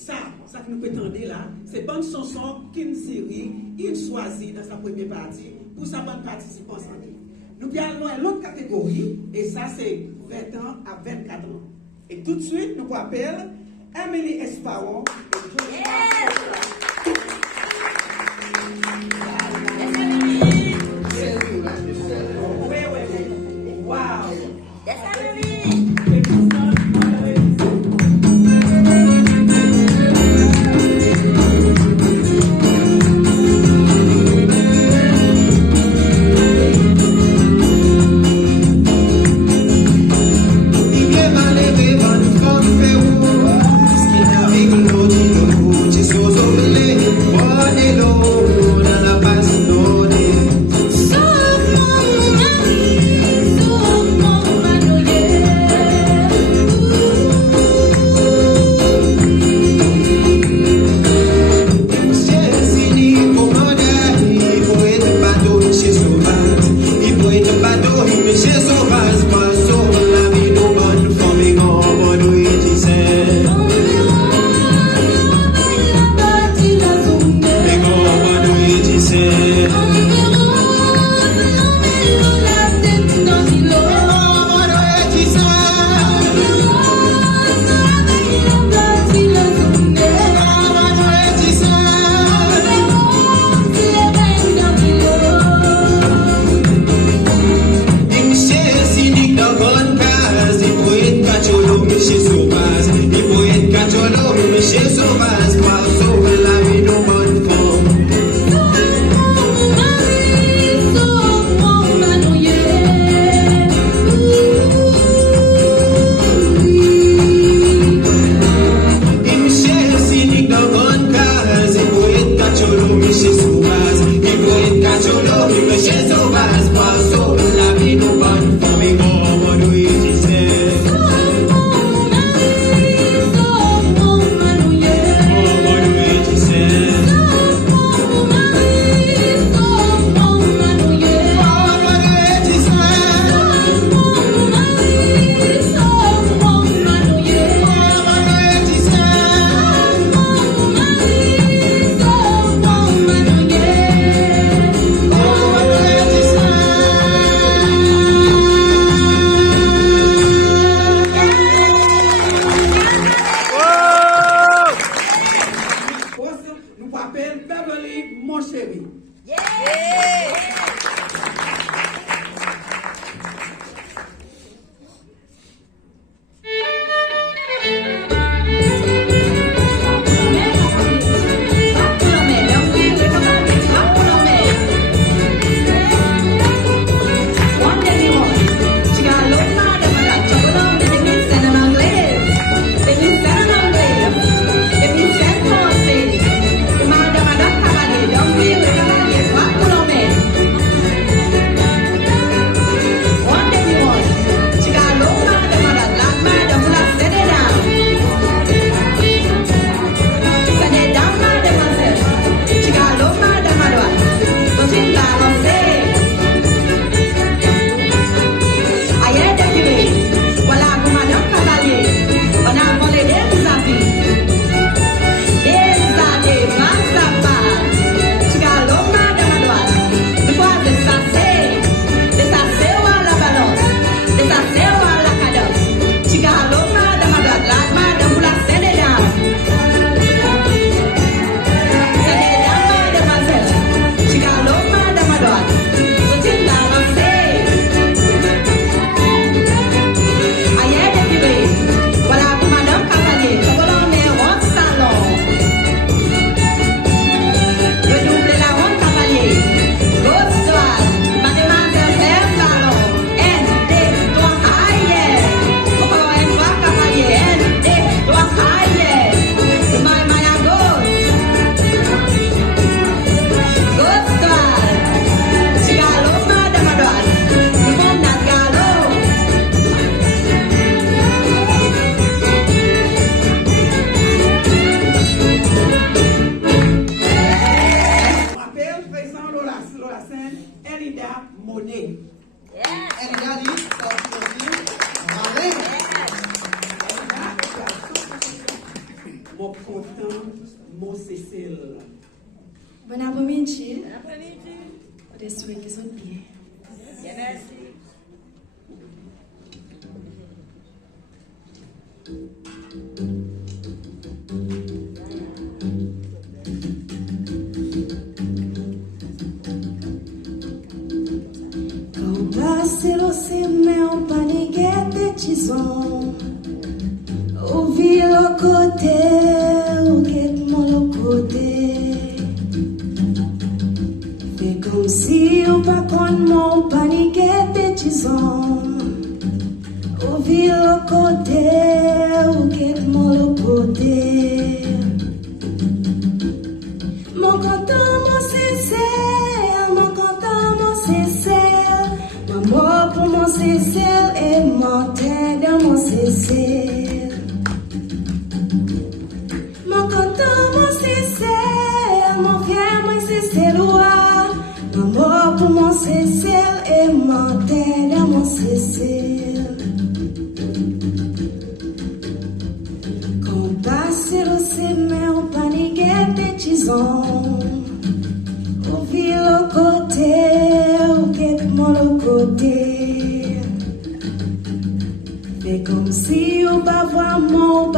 ça que nous prétendons là, c'est bonne chanson qu'une série, il choisit dans sa première partie pour sa bonne participant santé. Nous allons à l'autre catégorie, et ça c'est 20 ans à 24 ans. Et tout de suite, nous appelons Amélie Esparon et wow. mon content, mon Cécile. Bon après-midi. Bon après-midi. On est souhaité qu'ils sont bien. Merci. Quand passe l'océan, mais on panique des tisons. Au ville au côté, au guette mon côté. Fais comme si on pas con mon panique des tisons. Au ville au côté, au guette mon côté. Mon content, mon sincère, mon content, mon sincère. Ma mort pour mon sincère et mon terre dans mon sincère. Mon content, mon sincère, mon fier, mon Seselwa. Ma mort pour mon sincère et mon terre dans mon sincère. Quand passe l'océan, on panique des tisons. Au ville au côté, au guette mon côté. Fais comme si on va voir mon